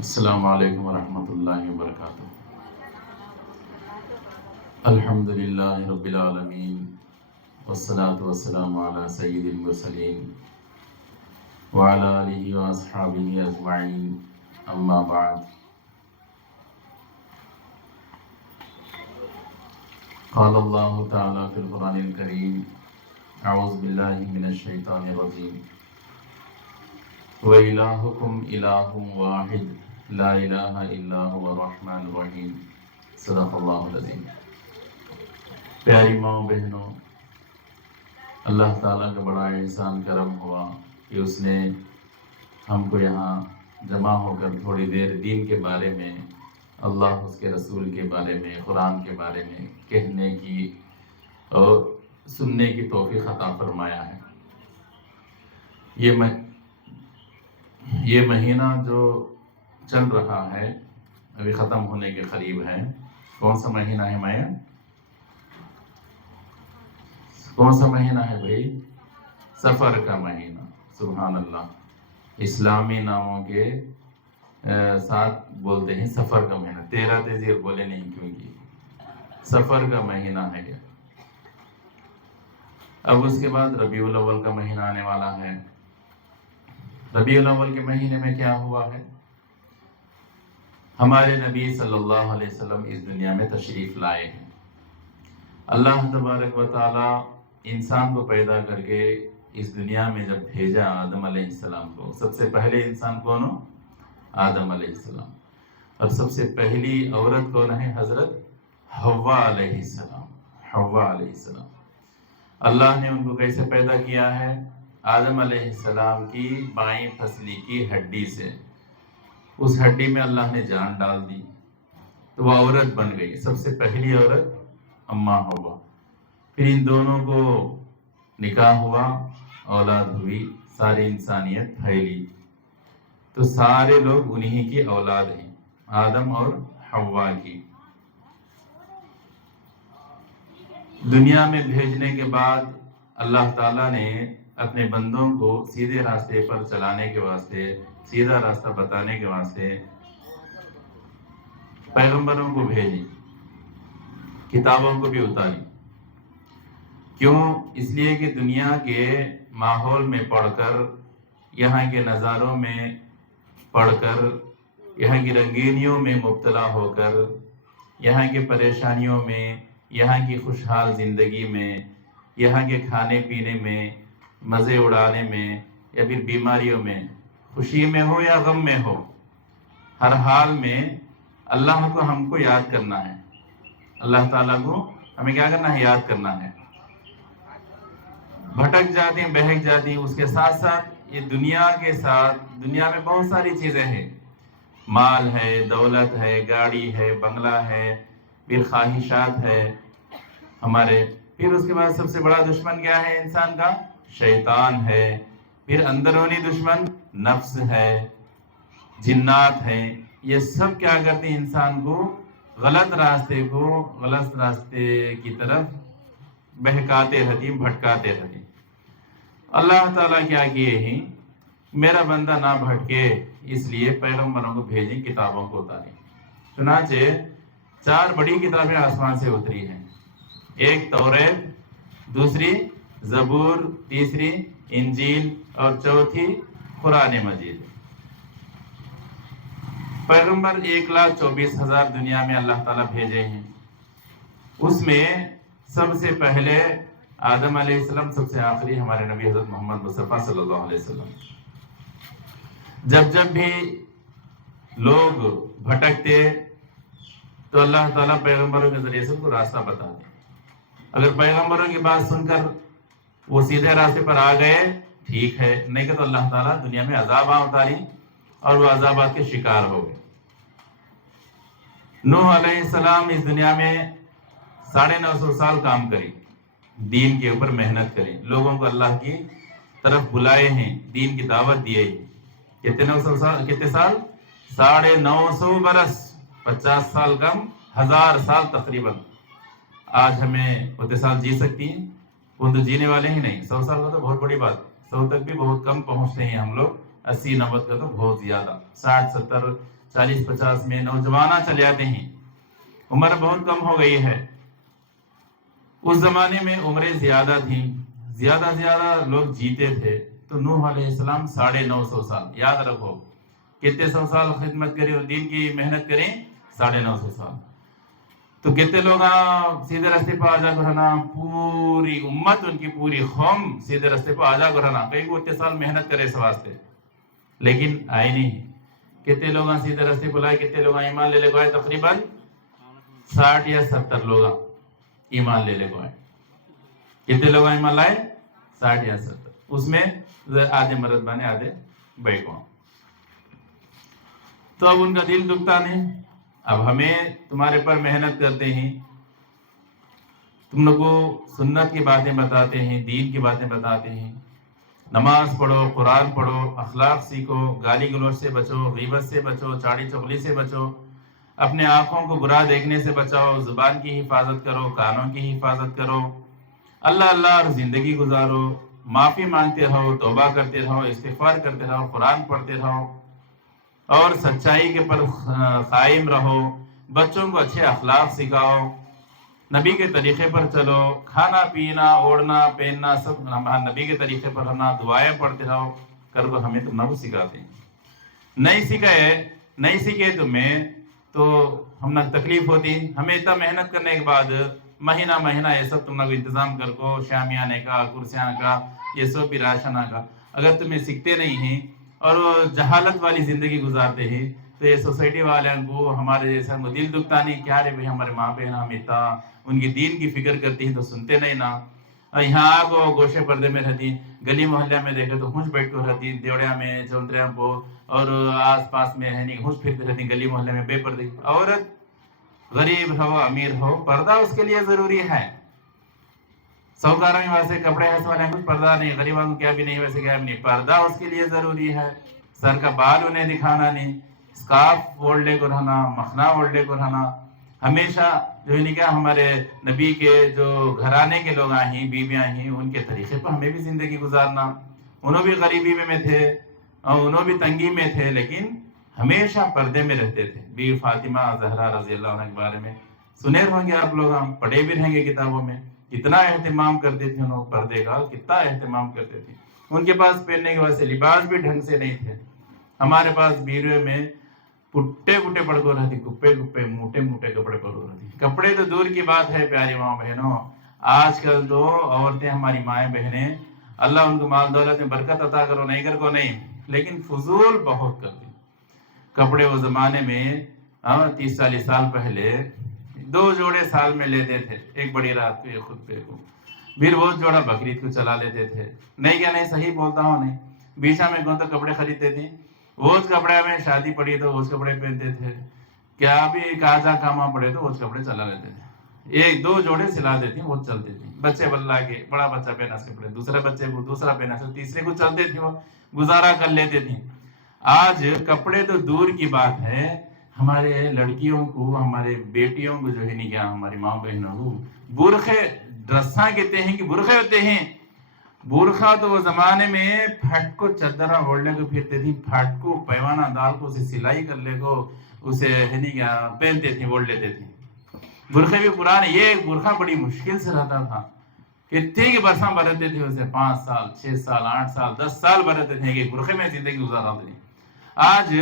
السلام علیکم ورحمۃ اللہ وبرکاتہ۔ الحمد للہ رب العالمین والصلاة والسلام علی سید المرسلین وعلی آلہ واصحابہ اجمعین، اما بعد۔ قال اللہ تعالی فی القرآن الکریم اعوذ باللہ من الشیطان الرجیم وَإِلَٰهُكُمْ إِلَٰهٌ وَاحِدٌ لَا إِلَٰهَ إِلَّا هُوَ الرَّحْمَٰنُ الرَّحِيمُ۔ صدق اللہ العظیم۔ پیاری ماں بہنوں، اللہ تعالیٰ کا بڑا احسان کرم ہوا کہ اس نے ہم کو یہاں جمع ہو کر تھوڑی دیر دین کے بارے میں، اللہ اس کے رسول کے بارے میں، قرآن کے بارے میں کہنے کی اور سننے کی توفیق عطا فرمایا ہے۔ یہ مہینہ جو چل رہا ہے ابھی ختم ہونے کے قریب ہے۔ کون سا مہینہ ہے مایا؟ کون سا مہینہ ہے بھائی؟ سفر کا مہینہ۔ سبحان اللہ، اسلامی ناموں کے ساتھ بولتے ہیں سفر کا مہینہ۔ 13 تیزیر بولے نہیں کیونکہ سفر کا مہینہ ہے یہ۔ اب اس کے بعد ربیع الاول کا مہینہ آنے والا ہے۔ ربیع الاول کے مہینے میں کیا ہوا ہے؟ ہمارے نبی صلی اللہ علیہ وسلم اس دنیا میں تشریف لائے ہیں۔ اللہ تبارک و تعالی انسان کو پیدا کر کے اس دنیا میں جب بھیجا آدم علیہ السلام کو، سب سے پہلے انسان کون ہو؟ آدم علیہ السلام۔ اور سب سے پہلی عورت کون ہے؟ حضرت حوا علیہ السلام۔ حوا علیہ السلام، اللہ نے ان کو کیسے پیدا کیا ہے؟ آدم علیہ السلام کی بائیں پسلی کی ہڈی سے، اس ہڈی میں اللہ نے جان ڈال دی تو وہ عورت بن گئی۔ سب سے پہلی عورت اماں حوا۔ پھر ان دونوں کو نکاح ہوا، اولاد ہوئی، ساری انسانیت پھیلی، تو سارے لوگ انہی کی اولاد ہیں، آدم اور حوا کی۔ دنیا میں بھیجنے کے بعد اللہ تعالیٰ نے اپنے بندوں کو سیدھے راستے پر چلانے کے واسطے، سیدھا راستہ بتانے کے واسطے پیغمبروں کو بھیجی، کتابوں کو بھی اتاری۔ کیوں؟ اس لیے کہ دنیا کے ماحول میں پڑھ کر، یہاں کے نظاروں میں پڑھ کر، یہاں کی رنگینیوں میں مبتلا ہو کر، یہاں کے پریشانیوں میں، یہاں کی خوشحال زندگی میں، یہاں کے کھانے پینے میں، مزے اڑانے میں، یا پھر بیماریوں میں، خوشی میں ہو یا غم میں ہو، ہر حال میں اللہ کو ہم کو یاد کرنا ہے۔ اللہ تعالیٰ کو ہمیں کیا کرنا ہے؟ یاد کرنا ہے۔ بھٹک جاتے ہیں، بہک جاتی ہیں، اس کے ساتھ ساتھ یہ دنیا کے ساتھ، دنیا میں بہت ساری چیزیں ہیں، مال ہے، دولت ہے، گاڑی ہے، بنگلہ ہے، پھر خواہشات ہے ہمارے۔ پھر اس کے بعد سب سے بڑا دشمن کیا ہے انسان کا؟ شیطان ہے۔ پھر اندرونی دشمن نفس ہے، جنات ہیں۔ یہ سب کیا کرتے ہیں؟ انسان کو غلط راستے کی طرف بہکاتے رہتی ہیں، بھٹکاتے رہتی ہیں۔ اللہ تعالیٰ کیا کیے ہیں؟ میرا بندہ نہ بھٹکے، اس لیے پیغمبروں کو بھیجیں، کتابوں کو اتاری۔ چنانچہ 4 بڑی کتابیں آسمان سے اتری ہیں۔ ایک توریت، دوسری زبور، تیسری انجیل، اور چوتھی قرآن مجید۔ پیغمبر 1,24,000 دنیا میں اللہ تعالیٰ بھیجے ہیں۔ اس میں سب سے پہلے آدم علیہ السلام، سب سے آخری ہمارے نبی حضرت محمد مصطفیٰ صلی اللہ علیہ وسلم۔ جب بھی لوگ بھٹکتے تو اللہ تعالیٰ پیغمبروں کے ذریعے سے ان کو راستہ بتاتے۔ اگر پیغمبروں کی بات سن کر وہ سیدھے راستے پر آ گئے، ٹھیک ہے، نہیں کہ تو اللہ تعالیٰ دنیا میں عذاب اتاری اور وہ عذابات کے شکار ہو گئے۔ نوح علیہ السلام اس دنیا میں 950 سال کام کری، دین کے اوپر محنت کری، لوگوں کو اللہ کی طرف بلائے ہیں، دین کی دعوت دیے ہیں۔ کتنے سال؟ 950 برس، 50 سال کم، 1000 سال تقریباً۔ آج ہمیں اتنے سال جی سکتی ہیں؟ وہ تو جینے والے ہی نہیں۔ 100 سال کا تو بہت بڑی بات، 100 تک بھی بہت کم پہنچتے ہیں ہم لوگ، 80 90 کا تو بہت زیادہ، 60 70 40-50 में नौजवान चले आते हैं, उम्र बहुत कम हो गई है। उस जमाने में उम्रें ज्यादा थी, ज्यादा लोग जीते थे। तो नूह अलैहिस्सलाम 950 साल, याद रखो कितने सौ साल खिदमत करें और दीन की मेहनत करें, 950 साल। तो कितने लोग सीधे रास्ते पर आजा रहना, पूरी उम्मत उनकी पूरी कौम सीधे रास्ते पर आजा रहना, कई को इतने साल मेहनत करे इस वास्ते, लेकिन आए नहीं। कितने लोग सीधे रास्ते पर लाए, कितने लोग ईमान ले गए, तकरीबन 60 या 70 लोग ईमान ले गए। कितने लोग ईमान लाए, 60 या 70, उसमें आधे मर्द बने आधे बैको। तो अब उनका दिल दुखता नहीं। अब हमें तुम्हारे पर मेहनत करते हैं, तुम लोग को सुन्नत की बातें बताते हैं, दीन की बातें बताते हैं, नमाज पढ़ो, कुरान पढ़ो, अखलाक सीखो, गाली गलौज से बचो, गीबत से बचो, चाड़ी चुगली से बचो, अपने आंखों को बुरा देखने से बचाओ, जुबान की हिफाजत करो, कानों की हिफाजत करो, अल्लाह अल्लाह और जिंदगी गुजारो, माफी मांगते रहो, तौबा करते रहो, इस्तिगफार करते रहो, कुरान पढ़ते रहो और सच्चाई के पर कायम रहो, बच्चों को अच्छे अखलाक सिखाओ, नबी के तरीके पर चलो, खाना पीना ओढ़ना पहनना सब नबी के तरीके पर रहना, दुआएं पढ़ते रहो कर को हमें तुम ना सिखाते हैं। नहीं सीखे तुम्हें तो हम ना तकलीफ होती। हमें इतना मेहनत करने के बाद महीना ये सब तुम लोग इंतजाम कर को, शामियाने का, कुर्सियां का, ये सब भी राशना का, अगर तुम्हें सीखते नहीं हैं और जहालत वाली जिंदगी गुजारते हैं तो ये सोसाइटी वाले को हमारे जैसा दिल दुखता नहीं, क्या रे भाई हमारे माँ बहन हम इतना उनकी दीन की फिक्र करती हैं तो सुनते नहीं ना। यहाँ आगो गोशे पर्दे में रहती, गली मोहल्ले में देखे तो हुश बैठ कर रहती, देवड़िया में, चौंतरिया को और आस पास में है नहीं हुश फिरती रहती, गली मोहल्ले में बेपर्दी। औरत गरीब हो अमीर हो, पर्दा उसके लिए जरूरी है। साहूकारों में वैसे कपड़े ऐसे वाले कुछ पर्दा नहीं, गरीबों को क्या भी नहीं, वैसे क्या भी नहीं, पर्दा उसके लिए जरूरी है। सर का बाल उन्हें दिखाना नहीं, स्कार्फ ओढ़े को रहना, मखना ओढ़े को रहना, हमेशा जो है क्या हमारे नबी के जो घराने के लोग आई बीबियां ही उनके तरीके पर हमें भी जिंदगी गुजारना। उन्होंने भी गरीबी में थे और उन्होंने भी तंगी में थे, लेकिन हमेशा पर्दे में रहते थे। बीवी फातिमा जहरा रजी अल्लाह अन्हा के बारे में सुने होंगे आप लोग, हम पढ़े भी रहेंगे किताबों में, कितना एहतमाम करते थे उन्होंने पर्दे का, कितना एहतमाम करते थे। उनके पास पहनने के वास्ते लिबास भी ढंग से नहीं थे। हमारे पास बीरवे में पुट्टे पुट्टे पड़को रहती, कुप्पे कुप्पे मोटे मोटे कपड़े पड़को रहती। कपड़े तो दूर की बात है प्यारी माँ बहनों, आजकल तो औरतें हमारी माएँ बहनें, अल्लाह उनको माल दौलत में बरकत अता करो, नहीं कर को नहीं, लेकिन फजूल बहुत करती। कपड़े वो जमाने में 30-40 साल पहले 2 जोड़े साल में लेते थे, एक बड़ी रात को एक खुतबे को, फिर वो जोड़ा बकरीद को चला लेते थे। नहीं क्या नहीं सही बोलता हूँ नहीं, बीचा में कौन तो कपड़े खरीदते थे, वो कपड़े में शादी पड़ी तो वो कपड़े पहनते थे, क्या भी काजा कामा पड़े तो वो कपड़े चला लेते थे। 1-2 जोड़े सिला देती वो चलती थी। बच्चे बल्ला के, बड़ा बच्चा पहना से कपड़े, दूसरे बच्चे को दूसरा पहना से, तीसरे को चलते थी, वो गुजारा कर लेते थे। आज कपड़े तो दूर की बात है, हमारे लड़कियों को, हमारे बेटियों को जो है नहीं क्या, हमारी माँ बहनों को बुरखे ड्रेसा कहते हैं कि बुरखे होते हैं। बुरखा तो वो जमाने में फट को चदरा ओढ़ने को फिरते थी, फट को पैवाना डाल को उसे सिलाई कर ले को उसे है नहीं क्या पहनते थे, ओढ़ लेते थे। बुरखे भी पुराने, ये बुरखा बड़ी मुश्किल से रहता था, कितने की बरसा बरतते थे उसे, 5 साल 6 साल 8 साल 10 साल बरतते थे, एक बुरखे में जिंदगी गुजारा थे। आज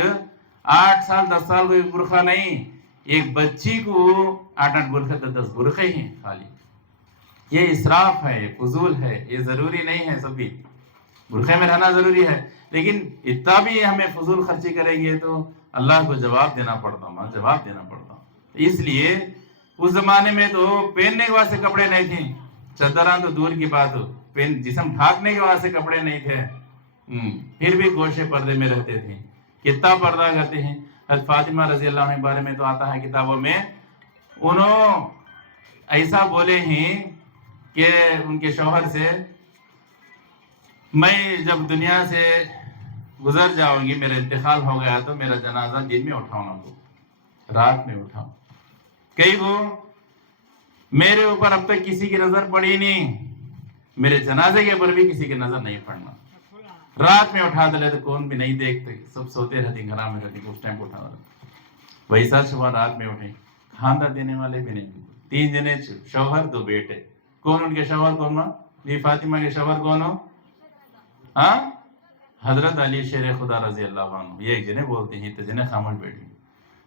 8 साल 10 साल कोई बुरखा नहीं, एक बच्ची को 8-8 बुरखे 10-10 बुरखे ही खाली। ये इसराफ है, फजूल है, ये जरूरी नहीं है। सभी बुरखे में रहना जरूरी है, लेकिन इतना भी हमें फजूल खर्ची करेंगे तो अल्लाह को जवाब देना पड़ता, जवाब देना पड़ता। इसलिए उस जमाने में तो पहनने के वास्ते कपड़े नहीं थे, चदरा तो दूर की बात हो, जिस्म ढाकने के वास्ते कपड़े नहीं थे, फिर भी गोशे पर्दे में रहते थे। कितना पर्दा करते हैं। हज़रत फातिमा रजी अल्लाह अन्हा के बारे में तो आता है किताबों में, उन्होंने ऐसा बोले हैं कि उनके शौहर से, मैं जब दुनिया से गुजर जाऊंगी, मेरा इंतकाल हो गया तो मेरा जनाजा दिन में उठाऊंगा, तो रात में उठाऊं। कई वो मेरे ऊपर अब तक किसी की नजर पड़ी नहीं, मेरे जनाजे के ऊपर भी किसी की नजर नहीं पड़ना। रात में उठा दे तो कौन भी नहीं देखते, सब सोते रहती, घर में रहती, उस टाइम उठा दे। वैसा सुबह रात में उठे, खाना देने वाले भी नहीं, 3 जने शौहर 2 बेटे। कौन उनके शौहर कौन माँ? ये फातिमा के शौहर कौन हो? हाँ, हजरत अली शेर खुदा रजी अल्लाह अन्हु। ये एक जने बोलते हैं, तो जने खामोश बैठी।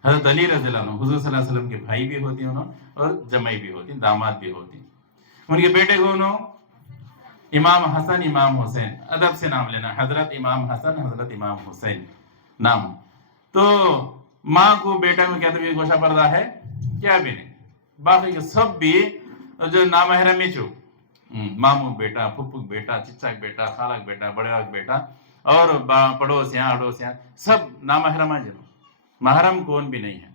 हजरत अली रजी अल्लाह अन्हु हुजूर सल्लल्लाहु अलैहि वसल्लम के भाई भी होती उन्होंने, और जमाई भी होती, दामाद भी होती। उनके बेटे कौन हो? इमाम हसन, इमाम हुसैन। अदब से नाम लेना, हजरत इमाम हसन, हजरत इमाम हुसैन नाम। तो माँ को बेटा को क्या तो भी गोशा पर्दा है क्या भी नहीं, बाकी के सब भी जो नामहरमी चो, मामू बेटा, फुप्पू बेटा, चिच्चा बेटा, खाला बेटा, बड़े बेटा, और पड़ोसियाँ अड़ोसियाँ सब नामहरमा जो, महरम कौन भी नहीं है।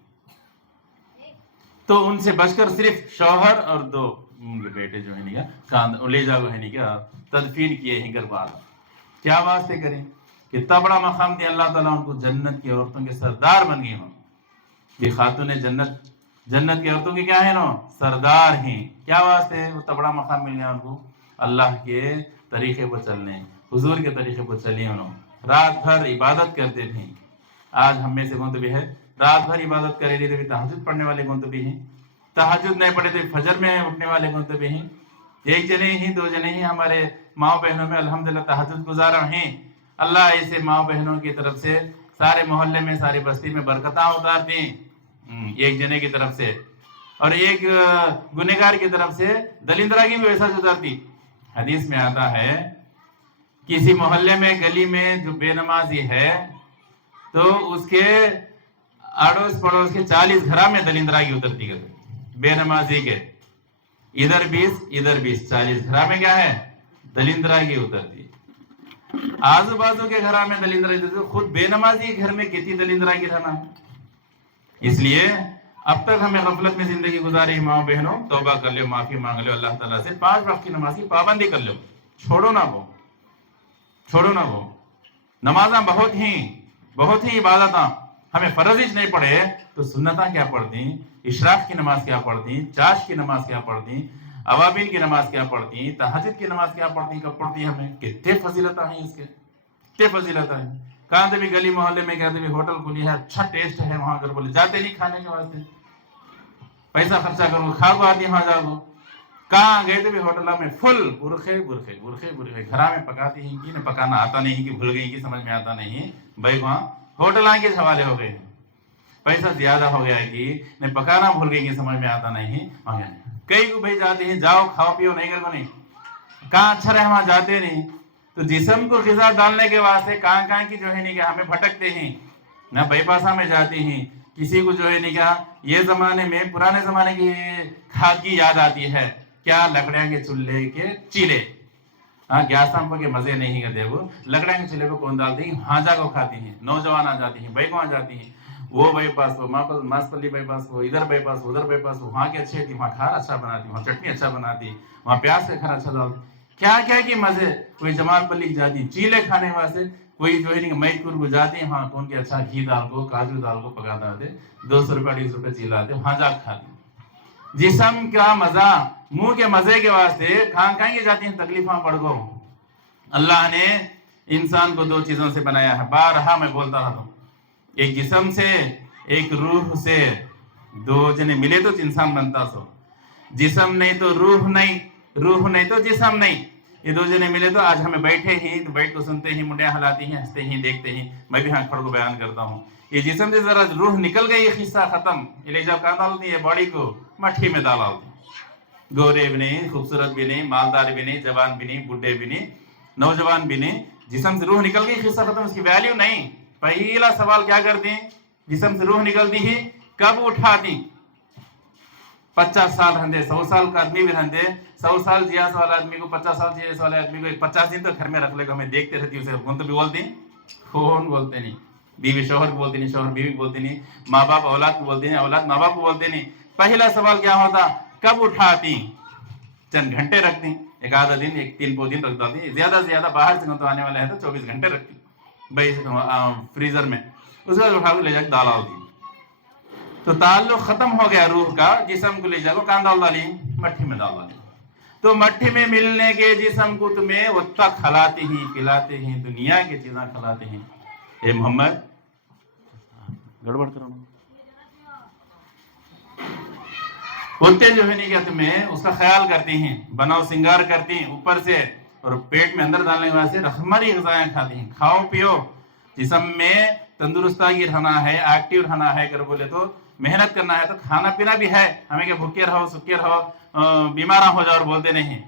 तो उनसे बचकर सिर्फ शौहर और 2 बेटे जो है नहीं का ले जाओ है नहीं क्या तदफीन किए हैं घर बार। क्या वास्ते करें? कितना बड़ा मकाम दिया अल्लाह ताला उनको, जन्नत की औरतों के सरदार बन गई हो। ये खातून जन्नत, जन्नत की औरतों के क्या है ना, सरदार हैं। क्या वास्ते? वो तबड़ा मकाम मिल गया उनको, अल्लाह के तरीके पर चलने, हुजूर के तरीके पर चलिए। उन्होंने रात भर इबादत करते थे। आज हम में से कौन तो भी है रात भर इबादत करे रही, तो तहज्जुद पढ़ने वाले कौन तो भी हैं, तहज्जुद नहीं पढ़े तो फजर में उठने वाले कौन तो भी हैं। 1 जने ही 2 जने ही हमारे माँ बहनों में अल्हम्दुलिल्लाह तहज्जुद गुजारा हैं। अल्लाह ऐसे माँ बहनों की तरफ से सारे मोहल्ले में, सारी बस्ती में बरकता उतार दी, 1 जने की तरफ से, और एक गुनहगार की तरफ से दलिंदरा की भी वैसा उतारती। हदीस में आता है किसी मोहल्ले में, गली में जो बेनमाजी है, तो उसके अड़ोस पड़ोस के 40 घरा में दलिंदरा की उतरती करते, बेनमाजी के इधर 20 इधर 20, 40 घरा में क्या है, दलिंदरा की उतरती। आजू बाजू के घरा में दलिंदरा, तो खुद बेनमाजी घर में कितनी दलिंदरा की रहना है। इसलिए अब तक हमें गफलत में जिंदगी गुजारी, माँ बहनों तौबा कर लो, माफी मांग लो अल्लाह ताला से, 5 वक्त की नमाज की पाबंदी कर लो, छोड़ो ना वो, छोड़ो ना वो। नमाजा बहुत ही इबादत हमें फर्ज ही नहीं पढ़े तो सुन्नता क्या पढ़ती, इशराक की नमाज क्या पढ़ती, चाश की नमाज क्या पढ़ती, अवाबिन की नमाज क्या पढ़ती, तहज्जुद की नमाज क्या पढ़ती, कब पढ़ती, हमें कितने फजीलत हैं इसके, कितने फजीलत हैं। कहाँ से भी गली मोहल्ले में कहते भी होटल खुली है, अच्छा टेस्ट है वहां, अगर बोले जाते नहीं खाने के वास्ते, पैसा खर्चा करो, खा को आती वहां जाओ। कहाँ गए थे भी होटल में फुल बुरखे बुरखे बुरखे बुरखे, घरा में पकाती हैं कि न पकाना आता नहीं, कि भूल गई कि समझ में आता नहीं, भाई वहाँ होटल के हवाले हो गए, पैसा ज्यादा हो गया है कि नहीं पकाना भूल गई कि समझ में आता नहीं। कई को भाई जाते हैं, जाओ खाओ पियो, नहीं कर नहीं, कहाँ अच्छा रहे वहां जाते नहीं। तो जिस्म को ग़िज़ा डालने के वास्ते कहाँ की जो है नहीं क्या हमें भटकते हैं, ना बाईपासा में जाती हैं। किसी को जो है नहीं क्या ये जमाने में, पुराने जमाने की खाद की याद आती है, क्या लकड़ियां के चूल्हे के चीले, हाँ गैस के मजे नहीं करते, वो लकड़ियां के चूल्हे को कौन डालती है, हाजा को खाती हैं, नौजवान आ जाती हैं, भाई को आ जाती हैं, वो बाईपास वो मासपल्ली बाईपास वो, इधर बाईपास उधर बाईपास, वहाँ की अच्छी थी, वहाँ खार अच्छा बनाती, वहाँ चटनी अच्छा बनाती, वहाँ प्याज का खार अच्छा डालती, क्या क्या की मजे। कोई जमालपल्ली जाती चीले खाने वास्ते, कोई जो है मैदपुर को जाती है, वहाँ कौन के अच्छा घी दाल को काजू दाल को पकाता आते, 200 रुपये 250 रुपये चीला आते, वहाँ जा खाती। जिस्म का मजा, मुंह के मजे के वास्ते कहाँ की जाती है तकलीफा पड़ गो। अल्लाह ने इंसान को 2 चीजों से बनाया है, बारहा मैं बोलता रहा हूँ, एक जिस्म से एक रूह से, 2 जने मिले तो इंसान बनता सो, जिस्म नहीं तो रूह नहीं, रूह नहीं तो जिस्म नहीं, ये 2 जने मिले तो आज हमें बैठे ही तो बैठ को सुनते ही, मुंडिया हिलाती हैं, हंसते ही, देखते ही, मैं भी खड़ को बयान करता हूँ। ये जिस्म से जरा रूह निकल गई, ये किस्सा खत्म, ये जब कहाँ डालती है बॉडी को, मट्टी में डाल डालती, गोरे भी नहीं, खूबसूरत भी नहीं, मालदार भी नहीं, जवान भी नहीं, बुढ़े भी नहीं, नौजवान भी नहीं, जिस्म से रूह निकल गई, किस्सा खत्म, उसकी वैल्यू नहीं। पहला सवाल क्या करते हैं, जिस्म से रूह निकलती ही कब उठाती, 50 साल रहते, 100 साल का आदमी भी रहते, 100 साल जियास वाला आदमी को, 50 साल जियास वाले आदमी को 50 दिन तो घर में रख लेगा, हमें देखते रहती, उसे कौन तो भी बोलती, कौन बोलते नहीं, बीवी शोहर को बोलती नहीं, शोहर बीवी को बोलती नहीं, माँ बाप औलाद को बोलते नहीं, औलाद माँ बाप को बोलते नहीं। पहला सवाल क्या होता, कब उठाती, चंद घंटे रखती, एक आधा दिन, एक 3 दिन रख देती, ज्यादा से ज्यादा बाहर से तो आने वाले हैं तो 24 घंटे रखती भाई फ्रीजर में, उसके बाद उठा के ले जाकर दाल डालती, तो ताल्लुक खत्म हो गया रूह का। जिस्म को ले जाकर कहाँ डाल डाली, मट्टी में डाल डाली, तो मट्टी में मिलने के जिस्म को तुम्हें वत्ता खिलाते ही पिलाते हैं, दुनिया की चीजें खिलाते हैं। ए मोहम्मद गड़बड़ करो, कुत्ते जो है नहीं क्या तुम्हें उसका ख्याल करते हैं, बनाओ सिंगार करते हैं ऊपर से, और पेट में अंदर डालने के बाद से हमारी ग़िज़ाएं खाती हैं। खाओ पियो, जिस्म में तंदुरुस्ती रहना है, एक्टिव रहना है, कर बोले तो मेहनत करना है, तो खाना पीना भी है। हमें क्या भूखे रहो सूखे रहो बीमार हो जाओ और बोलते नहीं,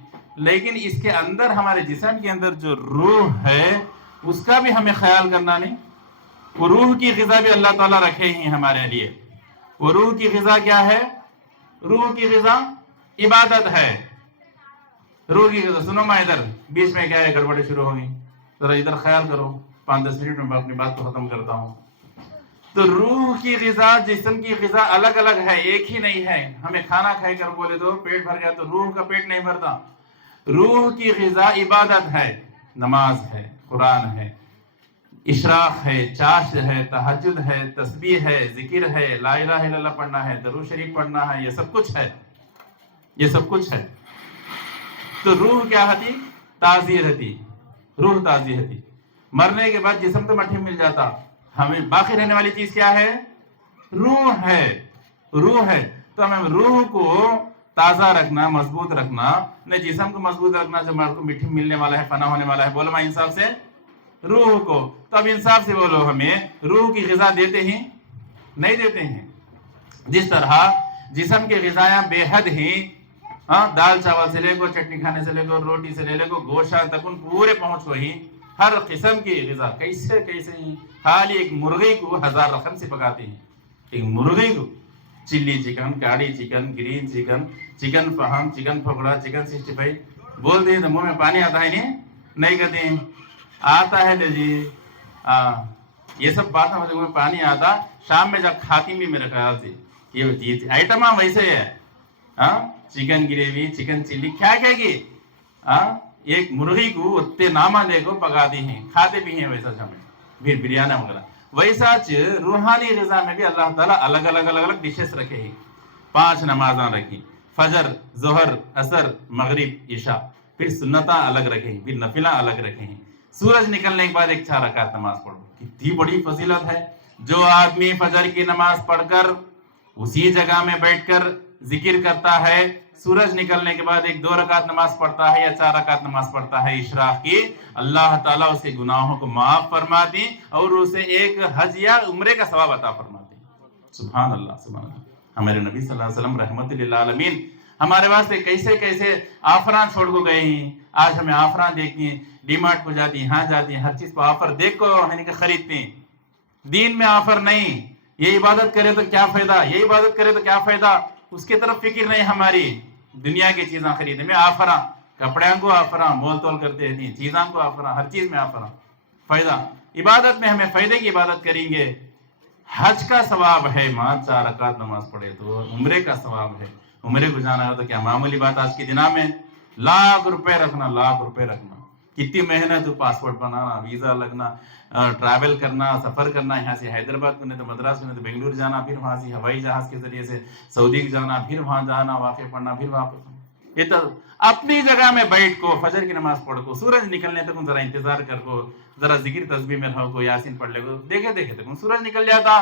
लेकिन इसके अंदर हमारे जिस्म के अंदर जो रूह है उसका भी हमें ख्याल करना नहीं। वो रूह की ग़िज़ा भी अल्लाह ताला रखे हैं हमारे लिए। वो रूह की ग़िज़ा क्या है? रूह की ग़िज़ा इबादत है। रूह की ग़िज़ा, सुनो मैं इधर बीच में क्या है गड़बड़ी शुरू होगी, जरा इधर ख्याल करो, 5-10 मिनट में मैं अपनी बात को खत्म करता हूँ। तो रूह की ग़िज़ा, जिस्म की ग़िज़ा अलग अलग है, एक ही नहीं है। हमें खाना खाए कर बोले तो पेट भर गया, तो रूह का पेट नहीं भरता। रूह की ग़िज़ा इबादत है, नमाज है, कुरान है, इशराक है, चाश है, तहज्जुद है, तस्बीह है, जिक्र है, ला इलाहा इल्लल्लाह पढ़ना है, दरूद शरीफ पढ़ना है, ये सब कुछ है, ये सब कुछ है। तो रूह क्या होती? ताज़ी रहती, रूह ताज़ी रहती। मरने के बाद जिस्म तो मट्टी मिल जाता, हमें बाकी रहने वाली चीज क्या है? रूह है, रूह है। तो हमें रूह को ताज़ा रखना, मजबूत रखना, न जिस्म को मजबूत रखना जो को मिट्टी मिलने वाला है, फना होने वाला है। बोलो मैं इंसाफ से रूह को, तो अब इंसाफ से बोलो, हमें रूह की ग़िज़ा देते हैं? नहीं देते हैं। जिस तरह जिस्म की ग़िज़ायाँ बेहद ही, दाल चावल से लेकर चटनी खाने से लेकर रोटी से लेकर गोशा तक पूरे पहुंच वही हर किस्म की ग़िज़ा कैसे कैसे ही। खाली एक मुर्गी को 1000 रकम से पकाते हैं। एक मुर्गी को चिल्ली चिकन, काड़ी चिकन, ग्रीन चिकन, चिकन फहम, चिकन पकौड़ा, चिकन 65 बोलते हैं तो मुंह में पानी आता है नहीं कहते हैं? आता है ले जी। ये सब बात हमारे मुंह में पानी आता, शाम में जब खाती भी मेरे ख्याल से ये आइटम वैसे है। चिकन ग्रेवी, चिकन चिल्ली, क्या कहेगी? एक मुर्गी को उतने नामा देखो पकाती हैं, खाते भी हैं वैसा समय, फिर बिरयानी वगैरह। वैसा रूहानी ग़िज़ा में भी अल्लाह ताला अलग अलग अलग अलग डिशेस रखे हैं। 5 नमाज़ा रखी, फजर, जोहर, असर, मगरिब, इशा। फिर सुन्नता अलग रखे हैं, फिर नफिला अलग रखे हैं। सूरज निकलने के बाद एक 4 रकात नमाज पढ़ो, कितनी बड़ी फजीलत है। जो आदमी फजर की नमाज पढ़कर उसी जगह में बैठकर जिक्र करता है, सूरज निकलने के बाद एक 2 रकात नमाज पढ़ता है या 4 रकात नमाज पढ़ता है इशराक की, अल्लाह ताला उसके गुनाहों को माफ फरमाती और उसे एक हज या उम्रे का सवाब अता फरमाती। सुभान अल्लाह, सुभान अल्लाह। हमारे नबी सल्लल्लाहु अलैहि वसल्लम रहमत लिल आलमीन हमारे वास्ते कैसे कैसे आफरान छोड़ को गए हैं। आज हमें आफरान देखती हैं, डीमार्ट को जाती हैं, यहाँ जाती हैं, हर चीज पर ऑफर देख को खरीदते हैं। दीन में ऑफर नहीं। ये इबादत करे तो क्या फायदा, ये इबादत करे तो क्या फायदा, उसके तरफ फिक्र नहीं हमारी। दुनिया की चीज़ें खरीदने में आफरा, कपड़े को आफरा, मोल तोल करते रहती हैं, चीज़ों को आफरा, हर चीज़ में आफरा। फायदा इबादत में हमें फायदे की इबादत करेंगे। हज का सवाब है, माँ 4 रकात नमाज पढ़े तो उम्रे का सवाब है। उम्रे को जाना है तो क्या मामूली बात, आज के दिना में लाख रुपए रखना, लाख रुपए रखना, कितनी मेहनत हो, पासपोर्ट बनाना, वीज़ा लगना, ट्रैवल करना, सफ़र करना, यहाँ से हैदराबाद को नहीं तो मद्रास को नहीं तो बेंगलुरु जाना, फिर वहाँ से हवाई जहाज़ के जरिए से सऊदी जाना, फिर वहाँ जाना, वाक़े पढ़ना, फिर वापस। ये तो अपनी जगह में बैठ को फजर की नमाज पढ़ को, सूरज निकलने तक जरा इंतजार कर को, जरा जिक्र तस्बीह में रहो को, यासीन पढ़ ले को, देखे देखे तक सूरज निकल जाता।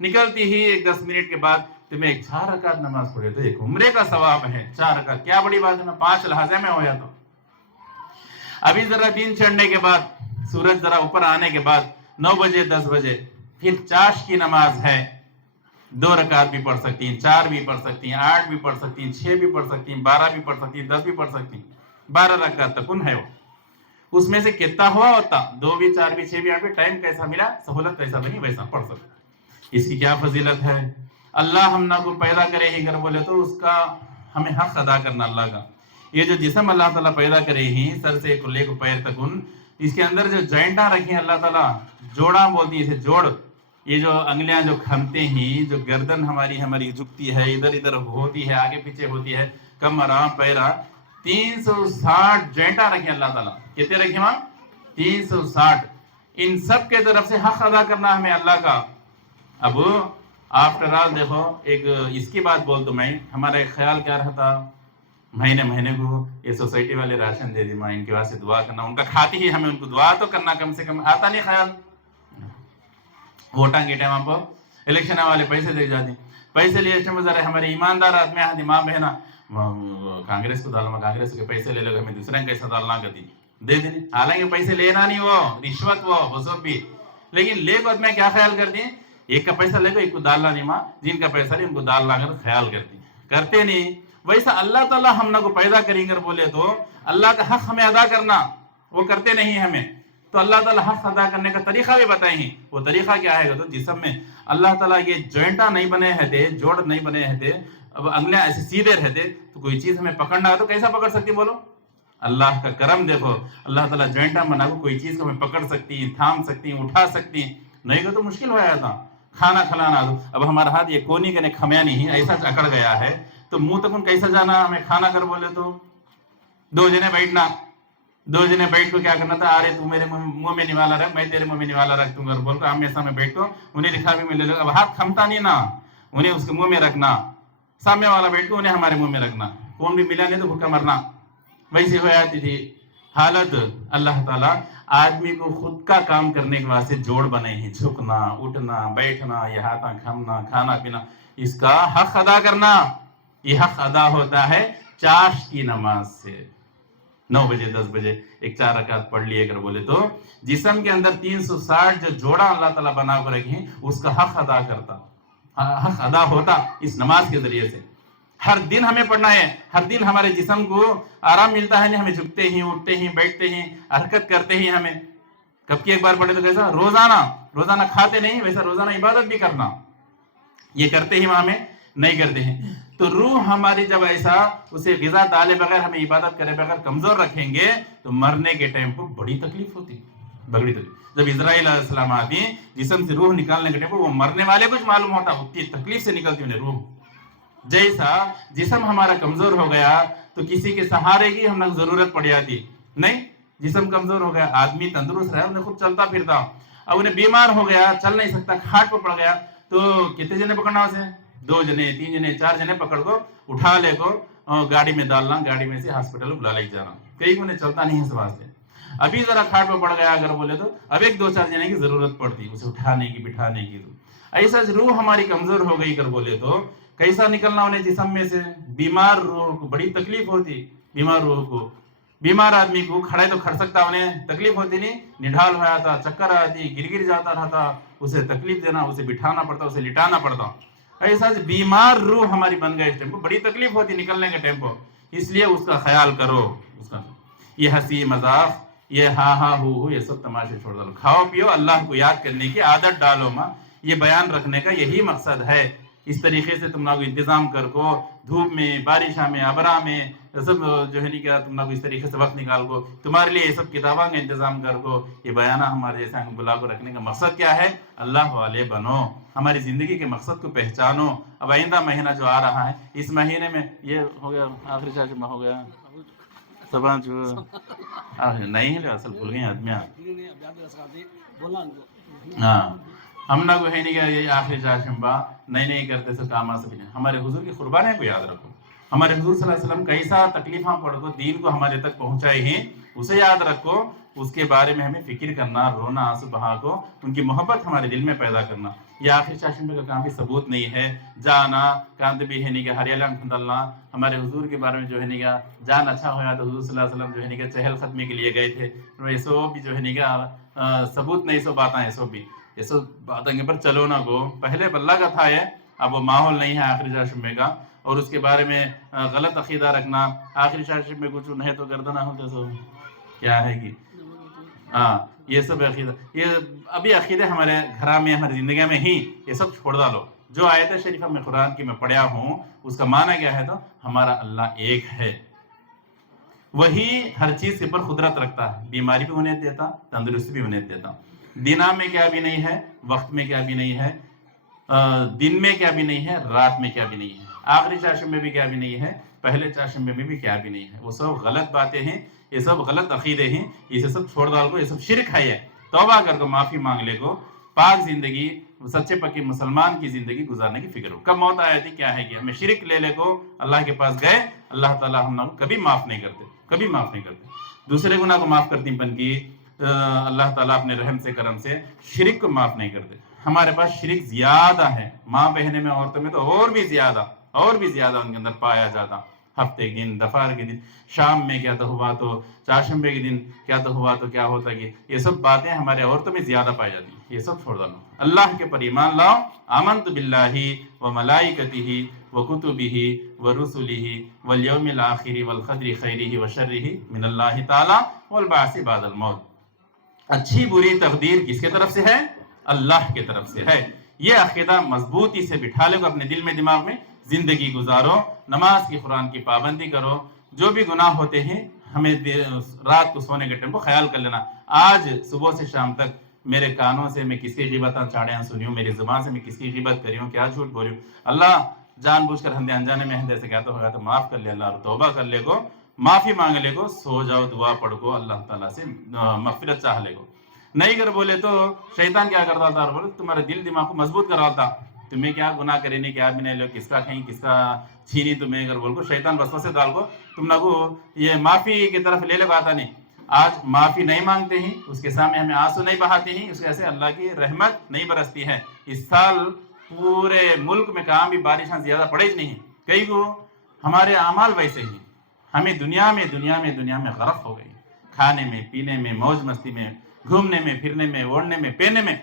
निकलती ही एक 10 मिनट के बाद तुम्हें एक 4 रकात नमाज पढ़े तो एक उम्रे का सवाब है। 4 रकात क्या बड़ी बात है, 5 लहजे में हो जाता। अभी जरा दिन चढ़ने के बाद, सूरज जरा ऊपर आने के बाद 9 बजे 10 बजे फिर चाश की नमाज है। 2 रकात भी पढ़ सकती हैं, 4 भी पढ़ सकती हैं, 8 भी पढ़ सकती हैं, 6 भी पढ़ सकती हैं, 12 भी पढ़ सकती हैं, 10 भी पढ़ सकती हैं। 12 रकात तक है वो। उसमें से कितना हुआ होता, 2 भी 4 भी 6 भी 8 भी, टाइम कैसा मिला, सहूलत कैसा बनी वैसा पढ़ सकते। इसकी क्या फजीलत है। अल्लाह हम ना को पैदा करे ही कर बोले तो उसका हमें हक अदा करना अल्लाह का। ये जो जिस्म अल्लाह ताला पैदा करे ही सर से लेकर पैर तक, इसके अंदर जो जॉइंटा रखी है अल्लाह ताला, जोड़ा बोलती है इसे, जोड़। ये जो अंगलियां जो खमते हैं, जो गर्दन हमारी झुकती है, इधर इधर होती है, आगे पीछे होती है, कमरा पैरा, 360 जॉइंटा रखी अल्लाह ताला। कितने रखी वहां? 360। इन सब के तरफ से हक अदा करना हमें अल्लाह का। अब आफ्टर ऑल देखो, एक इसकी बात बोल तो मैं, हमारा एक ख्याल क्या रहता, महीने महीने को ये सोसाइटी वाले राशन दे दी, माँ इनके वास्ते दुआ करना, उनका खाती ही हमें उनको दुआ तो करना, कम से कम आता नहीं ख्याल। वोटा के टाइम पर इलेक्शन वाले पैसे दे जाते, पैसे लिए ज़रा हमारे ईमानदार आदमी हाँ दिमाग में है ना कांग्रेस को डालना, कांग्रेस के पैसे ले लो, हमें दूसरे को कैसा डालना गति दे देने। हालांकि पैसे लेना नहीं, वो रिश्वत वो सब भी, लेकिन ले को मैं क्या ख्याल करती है, एक का पैसा ले एक को डालना नहीं माँ, जिनका पैसा नहीं उनको डालना कर ख्याल करते नहीं। वैसा अल्लाह ताला हम ना को पैदा करेंगे बोले तो अल्लाह का हक हमें अदा करना वो करते नहीं हमें, तो अल्लाह ताला हक अदा करने का तरीका भी बताए हैं। वो तरीका क्या है, तो जिस्म में अल्लाह ताला ये जॉइंटा नहीं बने रहते, जोड़ नहीं बने रहते, अब अंगलियां ऐसे सीधे रहते, तो कोई चीज हमें पकड़ना है तो कैसा पकड़ सकती बोलो? अल्लाह का करम देखो, अल्लाह ताला जॉइंटा बना को कोई चीज को हमें पकड़ सकती, थाम सकती, उठा सकती, नहीं को तो मुश्किल हो जाता खाना खिलाना। अब हमारा हाथ ये कोनी के खमिया नहीं ऐसा अकड़ गया है, तो मुंह तक कैसा जाना हमें खाना कर बोले तो? दो जने बैठना, दो जने बैठ को क्या करना था, अरे तू मेरे मुंह में निवाला रख, मैं तेरे मुंह में निवाला रख दूंगा बोल कर आमने सामने बैठ को उन्हें लिखा भी मिले। अब हाथ थमता नहीं ना, उन्हें उसके मुंह में रखना, सामने वाला बैठ को उन्हें हमारे मुंह में रखना, कौन भी मिला नहीं तो भूखा मरना। वैसी हो जाती थी हालत। अल्लाह ताला आदमी को खुद का काम करने के वास्ते जोड़ बने हैं, झुकना, उठना, बैठना, ये हाथा खमना, खाना पीना, इसका हक अदा करना। ये हक अदा होता है चाश की नमाज से। 9 बजे 10 बजे एक 4 रकात पढ़ लिए अगर बोले तो जिस्म के अंदर 360 जो जोड़ा अल्लाह ताला बना कर रखे हैं उसका हक अदा करता, हक अदा होता इस नमाज के जरिए से। हर दिन हमें पढ़ना है, हर दिन हमारे जिस्म को आराम मिलता है नहीं, हमें झुकते ही, उठते ही, बैठते ही, हरकत करते ही हमें। कब की एक बार पढ़े तो कैसा रोजाना, रोजाना खाते नहीं वैसा रोजाना इबादत भी करना, ये करते ही हमें नहीं करते हैं। तो रूह हमारी जब ऐसा उसे गिजा डाले बगैर हमें इबादत करे बगैर कमजोर रखेंगे तो मरने के टाइम पर बड़ी तकलीफ होती, बड़ी तकलीफ। जब इजराइल अलैहिस्सलाम आती जिस्म से रूह निकालने के टाइम पर वो मरने वाले कुछ मालूम होता, उतनी तकलीफ से निकलती उन्हें रूह। जैसा जिस्म हमारा कमजोर हो गया तो किसी के सहारे की हम जरूरत पड़ जाती नहीं, जिस्म कमजोर हो गया, आदमी तंदुरुस्त रहा, उन्हें खुद चलता फिरता, अब उन्हें बीमार हो गया, चल नहीं सकता, खाट पर पड़ गया, तो कितने जने पकड़ना उसे? 2 जने, 3 जने, 4 जने पकड़ को उठा ले को गाड़ी में डालना, गाड़ी में से हॉस्पिटल बुला ले जाना, कई उन्हें चलता नहीं है इस वास्ते। अभी जरा खाट पर पड़ गया अगर बोले तो अब एक 2-4 जने की जरूरत पड़ती उसे उठाने की, बिठाने की। तो ऐसा रूह हमारी कमजोर हो गई कर बोले तो कैसा निकलना उन्हें जिस्म में से? बीमार रूह को बड़ी तकलीफ होती, बीमार रूह को, बीमार आदमी को खड़े तो खड़ सकता, उन्हें तकलीफ होती नहीं, निढाल हो जाता, चक्कर आती, गिर जाता रहता, उसे तकलीफ देना, उसे बिठाना पड़ता, उसे लिटाना पड़ता। ऐसा बीमार रूह हमारी बन गए इस टाइम को, बड़ी तकलीफ होती निकलने के टाइम को, इसलिए उसका ख्याल करो। उसका ये हंसी मजाक, ये हा हु ये सब तमाशे छोड़ दो, खाओ पियो, अल्लाह को याद करने की आदत डालो माँ। ये बयान रखने का यही मकसद है। इस तरीके से तुम लोग इंतजाम कर को धूप में, बारिशा में, अबरा में सब जो है नहीं क्या तुम लोग इस तरीके से वक्त निकाल को तुम्हारे लिए ये सब किताबों का इंतजाम कर को, ये बयाना हमारे जैसा बुला को रखने का मकसद क्या है? अल्लाह वाले बनो, हमारी जिंदगी के मकसद को पहचानो। अब आइंदा महीना जो आ रहा है, इस महीने में ये हो गया आखिरी चार्जमा हो गया सब नहीं है असल भूल गए आदमी। हाँ हम ना को है नहीं क्या ये आखिरी चाशंबा नहीं करते सब काम आ सके। हमारे हुजूर की कुर्बानी को याद रखो, हमारे हुजूर सल्लल्लाहु अलैहि वसल्लम कैसा तकलीफा पढ़ो दीन को हमारे तक पहुंचाए हैं, उसे याद रखो, उसके बारे में हमें फिक्र करना, रोना, आंसू बहा को उनकी मोहब्बत हमारे दिल में पैदा करना। ये आखिरी चाशंबे का काम भी सबूत नहीं है, जाना कांत भी है नहीं क्या हरियाला खुदल्ला। हमारे हुजूर के बारे में जो है नहीं क्या जान अच्छा होया तो हुजूर सल्लल्लाहु अलैहि वसल्लम जो है नहीं क्या चहल खत्मी के लिए गए थे, ये सब भी जो है नहीं क्या सबूत नहीं, सब बातें हैं, सब भी ये सब बातें पर चलो ना को पहले बल्ला का था ये, अब वो माहौल नहीं है आखिरी चाशंबे का। और उसके बारे में गलत अकीदा रखना, आखिरी चाशंबे कुछ नहीं तो गर्दना हो तो क्या है कि हाँ ये सब अकीदा, ये अभी अकीदे हमारे घर में, हमारी जिंदगी में ही ये सब छोड़ डालो। जो आयत शरीफा में कुरान की मैं पढ़ा हूँ उसका माना क्या है, तो हमारा अल्लाह एक है, वही हर चीज के ऊपर कुदरत रखता है, बीमारी भी उन्हें देता, तंदुरुस्ती भी उन्हें देता, दिना में क्या भी नहीं है, वक्त में क्या भी नहीं है, दिन में क्या भी नहीं है, रात में क्या भी नहीं है, आखिरी चाशम में भी क्या भी नहीं है, पहले चाशम में भी क्या भी नहीं है। वो सब गलत बातें हैं, ये सब गलत अकीदे हैं, इसे सब छोड़ डाल को, ये सब शिरक है। ये तौबा कर को माफी मांग ले को पाक जिंदगी, सच्चे पक्के मुसलमान की जिंदगी गुजारने की फिक्र हो। कब मौत आया थी क्या है कि हमें शिरक ले को अल्लाह के पास गए, अल्लाह ताला हम कभी माफ नहीं करते, कभी माफ नहीं करते। दूसरे गुनाह को माफ करती बन की اللہ تعالیٰ اپنے رحم سے کرم سے شرک کو معاف نہیں کرتے. ہمارے پاس شرک زیادہ ہے، ماں بہنیں میں عورتوں میں تو اور بھی زیادہ ان کے اندر پایا جاتا. ہفتے کے دن، دفار کے دن، شام میں کیا تو ہوا تو چاشمبے کے دن کیا تو ہوا تو کیا ہوتا کہ یہ سب باتیں ہمارے عورتوں میں زیادہ پائی جاتی ہیں. یہ سب چھوڑ ڈالو، اللہ کے پر ایمان لاؤ. آمنت باللہ و ملائکتہ و کتبہ و رسلہ والیوم الآخر والقدر خیرہ و شرہ من اللہ تعالی والبعث بعد الموت. اچھی بری تقدیر کس کے طرف سے ہے؟ اللہ کے طرف سے ہے. یہ عقیدہ مضبوطی سے بٹھا لے گا اپنے دل میں، دماغ میں. زندگی گزارو، نماز کی، قرآن کی پابندی کرو. جو بھی گناہ ہوتے ہیں ہمیں رات کو سونے کے ٹائم کو خیال کر لینا. آج صبح سے شام تک میرے کانوں سے میں کس کی غیبتیں چاڑیاں سنی ہوں، میری زبان سے میں کس کی غیبت کری ہوں، کیا جھوٹ بولی ہوں. اللہ جان بوجھ کر ہندے انجانے میں ہندے سے کیا تو ہوگا تو معاف کر لے اللہ، اور توبہ کر لے کو، معافی مانگ لے کو، سو جاؤ دعا پڑھ کو، اللہ تعالیٰ سے مغفرت چاہ لے کو. نہیں کر بولے تو شیطان کیا کرتا تھا، بولے تمہارے دل دماغ کو مضبوط کراتا. تمہیں کیا گناہ کرے نہیں، کیا بھی نہیں لو، کس کا کہیں کس کا چھینی تمہیں اگر بول کو شیطان وسوسے ڈال کو تم نہ کو یہ معافی کی طرف لے آتا نہیں. آج معافی نہیں مانگتے ہیں، اس کے سامنے ہمیں آنسو نہیں بہاتے ہیں، اس وجہ سے اللہ کی رحمت نہیں برستی ہے. اس سال پورے ملک میں کہاں بھی بارشیں زیادہ پڑے نہیں ہیں. کئی کو ہمارے اعمال ویسے ہی، ہمیں دنیا میں غرق ہو گئی، کھانے میں، پینے میں، موج مستی میں، گھومنے میں، پھرنے میں، اوڑھنے میں، پہننے میں.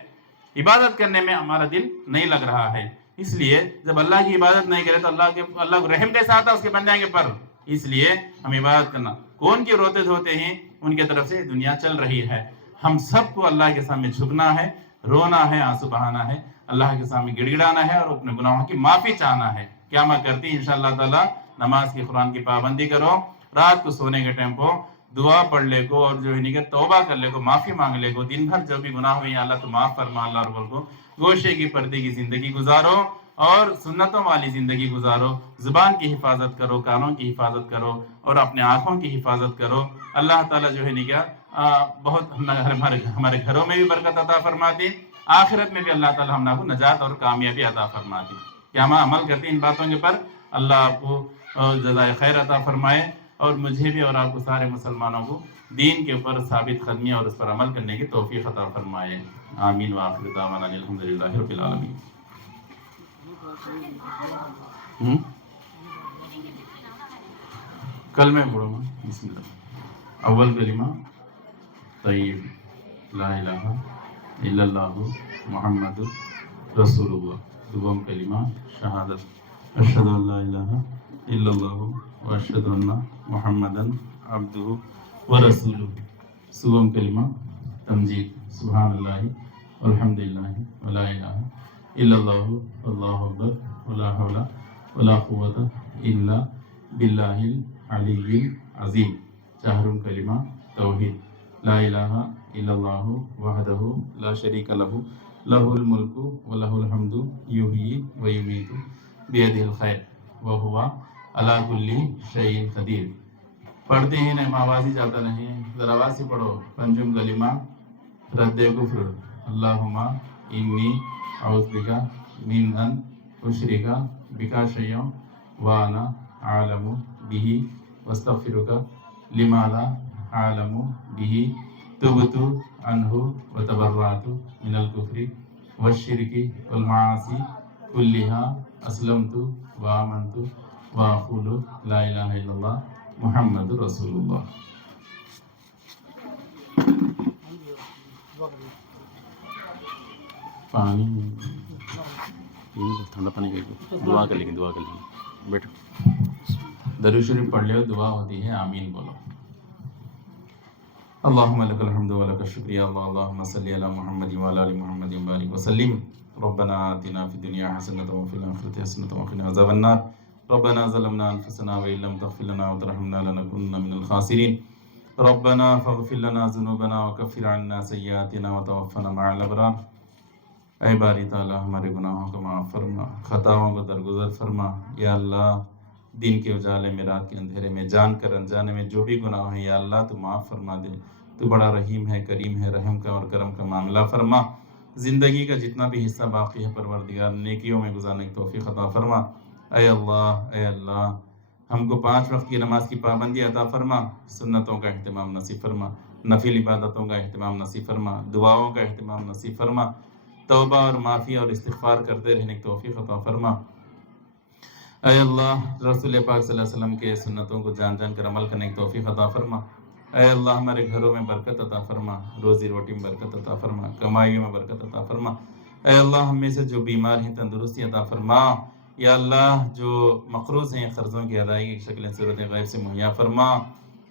عبادت کرنے میں ہمارا دل نہیں لگ رہا ہے. اس لیے جب اللہ کی عبادت نہیں کرے تو اللہ کو رحم کیسا آتا اس کے بندیاں کے پر. اس لیے ہم عبادت کرنا. کون کی روتے دھوتے ہیں ان کی طرف سے دنیا چل رہی ہے. ہم سب کو اللہ کے سامنے جھکنا ہے، رونا ہے، آنسو بہانا ہے، اللہ کے سامنے گڑ گڑانا ہے اور اپنے گناہوں کی معافی چاہنا ہے. کیا میں کرتی انشاءاللہ تعالی نماز کی، قرآن کی پابندی کرو. رات کو سونے کے ٹائم کو دعا پڑھ لے کو اور جو ہے نہیں کہ توبہ کر لے کو، معافی مانگ لے کو. دن بھر جو بھی گناہ ہوئی اللہ تو معاف فرما اللہ رب کو. گوشے کی پردے کی زندگی گزارو اور سنتوں والی زندگی گزارو. زبان کی حفاظت کرو، کانوں کی حفاظت کرو اور اپنے آنکھوں کی حفاظت کرو. اللہ تعالیٰ جو ہے نہیں کیا بہت ہمارے گھروں میں بھی برکت عطا فرماتی، آخرت میں بھی اللہ تعالیٰ ہم کو نجات اور کامیابی عطا فرماتی. کیا ہم عمل کرتے ان باتوں کے پر؟ اللہ آپ کو جزائے خیر عطا فرمائے اور مجھے بھی اور آپ کو سارے مسلمانوں کو دین کے اوپر ثابت قدمی اور اس پر عمل کرنے کی توفیق عطا فرمائے. آمین وآخر دعوانا الحمدللہ رب العالمین. کلمہ پڑھو گا. بسم اللہ. اول کلمہ طیب لا الہ الا اللہ محمد رسول اللہ. دوم کلمہ شہادت اشہد ان لا الہ الا اللہ واشہد ان محمدً عبدہ ورسولہ. سوم کلمہ تمجید سبحان اللہ والحمدللہ ولا الہ الا اللہ واللہ اکبر ولا حول ولا قوة الا باللہ العلی العظیم. چہارم کلمہ توحید لا الہ الا اللہ وحدہ لا شریک لہ لہ الملک ولہ الحمد یحیی ویمیت بیدہ الخیر وہو علی کل شیء قدیر. پڑھتے ہیں نہ آواز ہی جاتا نہیں، ذرا آواز سے پڑھو. پنجم کلمہ رد کفر اللہم انی اعوذ بک من ان اشرک بک شیئا وانا اعلم بہ واستغفرک لما لا اعلم بہ تبت عنہ وتبرأت من الکفر والشرک والمعاصی کلہا اسلمت وآمنت واقول لا الہ الا اللہ محمد رسول اللہ. پانی ٹھنڈا پانی دعا کر لیں گے بیٹھو. درود شریف پڑھ لو، دعا ہوتی ہے. آمین بولو. اللہم لک الحمد ولک الشکر اللہم صلی علی محمد وعلی آل محمد وبارک وسلم. ربنا آتنا فی الدنیا حسنۃ وفی الآخرۃ حسنۃ وقنا عذاب النار. ربنا ظلمنا انفسنا وان لم تغفر لنا وترحمنا لنکونن من الخاسرین. ربنا فاغفر لنا ذنوبنا وکفر عنا سیئاتنا وتوفنا مع الابرار. اے باری تعالیٰ ہمارے گناہوں کو معاف فرما، خطاؤں کو درگزر فرما. یا اللہ دن کے اجالے میں، رات کے اندھیرے میں، جان کر انجانے میں جو بھی گناہ ہیں یا اللہ تو معاف فرما دے. تو بڑا رحیم ہے، کریم ہے، رحم کا اور کرم کا معاملہ فرما. زندگی کا جتنا بھی حصہ باقی ہے پروردگار نیکیوں میں گزارنے کی توفیق عطا فرما. اے اللہ ہم کو 5 وقت کی نماز کی پابندی عطا فرما، سنتوں کا اہتمام نصیب فرما. نفل عبادتوں کا اہتمام نصیب فرما، دعاؤں کا اہتمام نصیب فرما، توبہ اور معافی اور استغفار کرتے رہنے کی توفیق عطا فرما۔ اے اللہ رسول پاک صلی اللہ علیہ وسلم کے سنتوں کو جان جان کر عمل کرنے کی توفیق عطا فرما۔ اے اللہ ہمارے گھروں میں برکت عطا فرما، روزی روٹی میں برکت عطا فرما، کمائیوں میں برکت عطا فرما۔ اے اللہ ہم میں سے جو بیمار ہیں تندرستی عطا فرما۔ یا اللہ جو مقروض ہیں قرضوں کی ادائیگی کی شکلیں صورت غیب سے مہیا فرما۔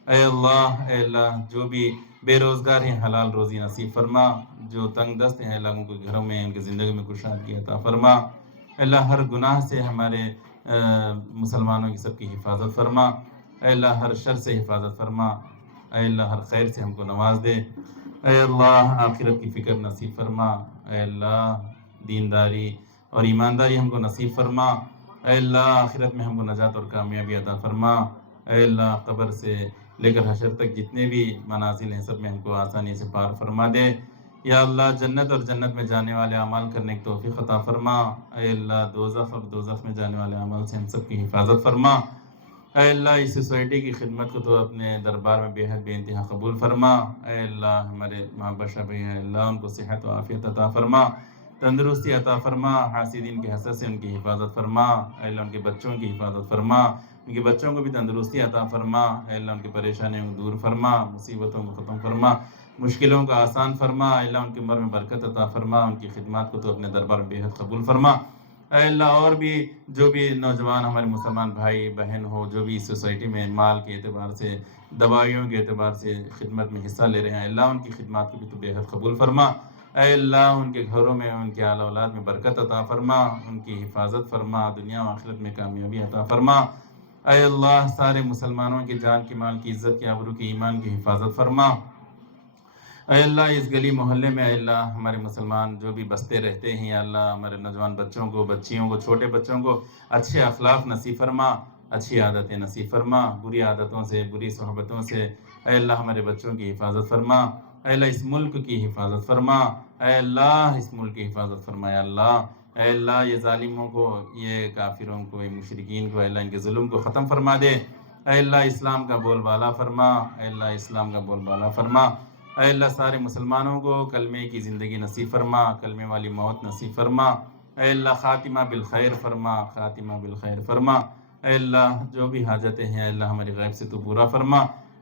اے اللہ جو بھی بے روزگار ہیں حلال روزی نصیب فرما، جو تنگ دست ہیں لوگوں کے گھروں میں ان کی زندگی میں کشادگی عطا فرما۔ اے اللہ ہر گناہ سے ہمارے مسلمانوں کی سب کی حفاظت فرما۔ اے اللہ ہر شر سے حفاظت فرما۔ اے اللہ ہر خیر سے ہم کو نواز دے۔ اے اللہ آخرت کی فکر نصیب فرما۔ اے اللہ دینداری اور ایمانداری ہم کو نصیب فرما۔ اے اللہ آخرت میں ہم کو نجات اور کامیابی عطا فرما۔ اے اللہ قبر سے لے کر حشر تک جتنے بھی منازل ہیں سب میں ہم کو آسانی سے پار فرما دے۔ یا اللہ جنت اور جنت میں جانے والے اعمال کرنے کی توفیق عطا فرما۔ اے اللہ دوزخ اور دوزخ میں جانے والے اعمال سے ہم سب کی حفاظت فرما۔ اے اللہ اس سوسائٹی کی خدمت کو تو اپنے دربار میں بے حد بے انتہا قبول فرما۔ اے اللہ ہمارے ماں بشا بھائی ہیں اللہ ان کو صحت و عافیت عطا فرما، تندرستی عطا فرما، حاسدین کے حسد سے ان کی حفاظت فرما۔ اے اللہ ان کے بچوں کی حفاظت فرما، ان کے بچوں کو بھی تندرستی عطا فرما۔ اے اللہ ان کی پریشانیوں کو دور فرما، مصیبتوں کو ختم فرما، مشکلوں کا آسان فرما۔ اے اللہ ان کی عمر میں برکت عطا فرما، ان کی خدمات کو تو اپنے دربار میں بے حد قبول فرما۔ اے اللہ اور بھی جو بھی نوجوان ہمارے مسلمان بھائی بہن ہو جو بھی اس سوسائٹی میں مال کے اعتبار سے دوائیوں کے اعتبار سے خدمت میں حصہ لے رہے ہیں، اللہ ان کی خدمات کو بھی تو بے حد قبول فرما۔ اے اللہ ان کے گھروں میں ان کے آل اولاد میں برکت عطا فرما، ان کی حفاظت فرما، دنیا و آخرت میں کامیابی عطا فرما۔ اے اللہ سارے مسلمانوں کی جان کی مال کی عزت کی آبرو کی ایمان کی حفاظت فرما۔ اے اللہ اس گلی محلے میں اے اللہ ہمارے مسلمان جو بھی بستے رہتے ہیں یا اللہ ہمارے نوجوان بچوں کو بچیوں کو چھوٹے بچوں کو اچھے اخلاق نصیب فرما، اچھی عادتیں نصیب فرما، بری عادتوں سے بری صحبتوں سے اے اللہ ہمارے بچوں کی حفاظت فرما۔ اے اللہ اس ملک کی حفاظت فرما۔ اے اللہ اس ملک کی حفاظت فرما۔ یا اللہ اے اللہ یہ ظالموں کو یہ کافروں کو یہ مشرکین کو اے اللہ ان کے ظلم کو ختم فرما دے۔ اے اللہ اسلام کا بول بالا فرما۔ اے اللہ اسلام کا بول بالا فرما۔ اے اللہ سارے مسلمانوں کو کلمے کی زندگی نصیب فرما، کلمے والی موت نصیب فرما۔ اے اللہ خاتمہ بالخیر فرما، خاتمہ بالخیر فرما۔ اے اللہ جو بھی حاجتیں ہیں اے اللہ ہماری غیب سے تو پورا فرما۔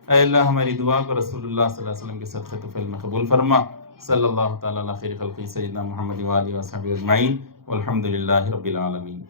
اے اللہ ہماری دعا کو رسول اللہ صلی اللہ علیہ وسلم کے صدقے طفیل میں قبول فرما۔ صلی اللہ تعالیٰ علی خیر خلقی سیدنا محمد و آلہ و صحبہ اجمعین والحمد للہ رب العالمین۔